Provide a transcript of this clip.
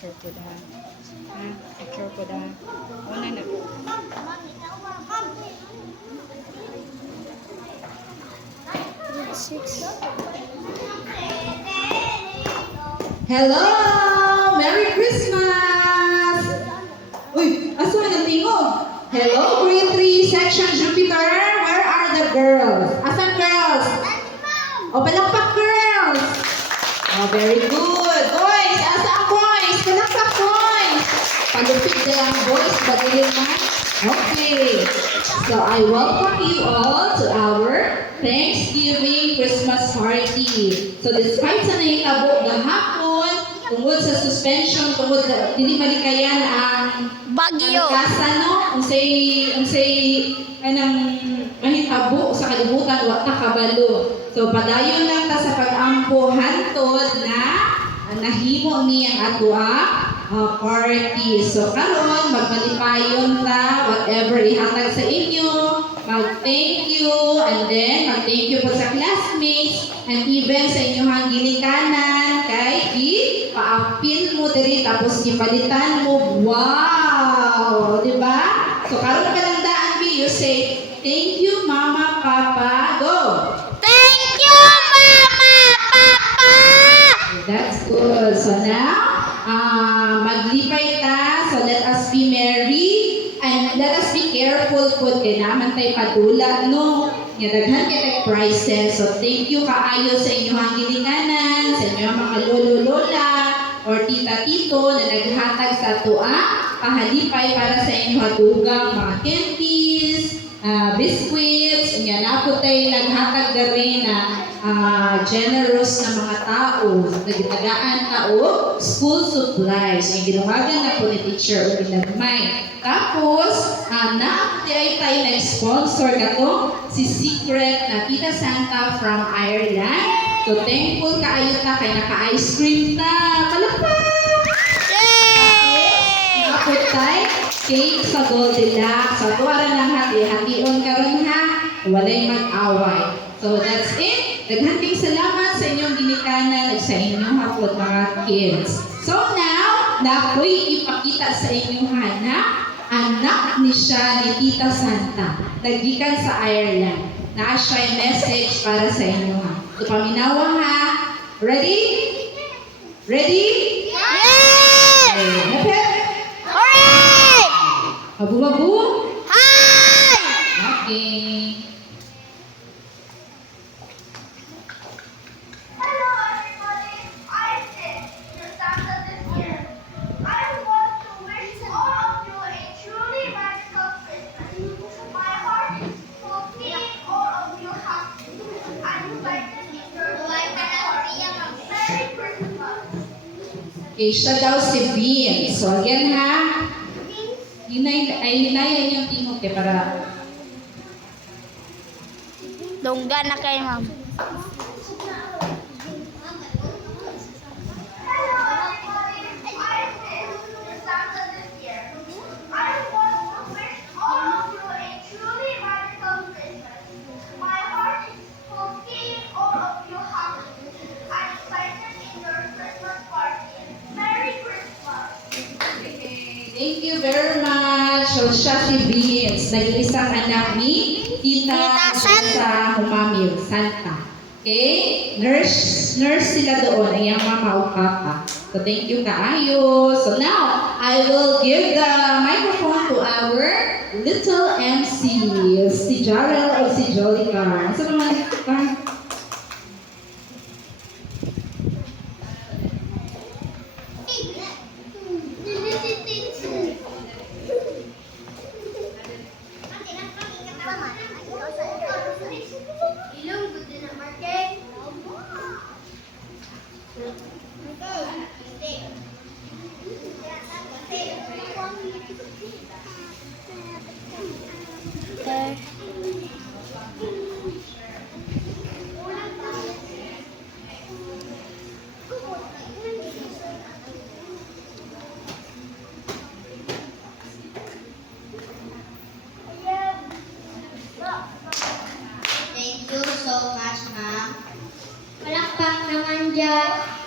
picture po ha. Ha? Picture po ha. Una na. Hello! Merry Christmas! Uy, aso na tingog. Hello, grade 3, section Jupiter. Where are the girls? Asan girls? O, palakpak girls! Oh, very good. Boys, asa ang boys? Palakpak boys! Palupit na lang boys, bagay man. Okay. So, I welcome you all to our Thanksgiving Christmas party. So, despite sa nahitabo gahapon, tungod sa suspension, tungod sa dili malikayan ang Bagyo. kasa, no? Unsay anang mahitabo sa kalibutan wa ta kabalo. So, padayon lang ta sa pag-ampo hantod na nahimo ni ang atua party. So, karon magmalipayon ta whatever ihatag sa inyo. Mag-thank you, and then mag-thank you po sa classmates, and even sa inyong ginikanan, kay i-paapil mo diri, tapos ipalitan mo. Wow! Diba? So, karon ka lang daan, B, you say, thank you, Mama, Papa. Go! Thank you, Mama, Papa! That's good. So now, maglipay ta. So let us be merry and let us be careful po kay naman tayo padula, no? Nga daghan kay tayong prizes. So thank you kaayo sa inyong gilinganan, sa inyong mga lolo-lola or tita-tito na naghatag sa tua pahalipay para sa inyong hatugang mga candies, biscuits, nga na po tayo naghatag na rin na generous na mga tao, nagitagaan tao, school supplies, yung ginuwagan na po ni teacher o ginagmay. Tapos, na ay tayo nag-sponsor kato, si Secret na Tita Santa from Ireland. So, thankful kaayo ta kay naka-ice cream ta. Palakpak! Yay! Tapos tayo, cake sa Goldilocks. So, tuwara ng hati-hation karon ha. Walay mag-away. So, that's it. Daghanting salamat sa inyong ginikanan at sa inyong hapon mga kids. So now, na ako'y ipakita sa inyong anak ni siya ni Tita Santa. Naggikan sa Ireland. Na siya message para sa inyo ha. So, paminawa ha. Ready? Ready? Yay! Napet? Hooray! Mabu-mabu? Hi! Okay. Hello everybody, I'm Sid, your Santa this year. I want to wish all of you a truly magical Christmas. My heart is full of seeing all of you happy. I'm excited in your life. Merry Christmas. Okay, siya daw si Bean. So again ha, hinayan yung tingog eh para Dongga na kayo, ma'am. Hello everybody, I'm Sid, your Santa this year. I want to wish all of you a truly magical Christmas. My heart is full of seeing all of you happy. I'm excited in your Christmas party. Merry Christmas. thank you very much. So siya si Beans, nag-iisang anak ni Tita sa Humamil, Santa. Okay? Nurse sila doon, ay ang mama o papa. So thank you kaayo. So now, I will give the microphone to our little MC, si Jarrell o si Jolicar. So naman, There. Thank you so much, ma'am. Palakpak naman dyan.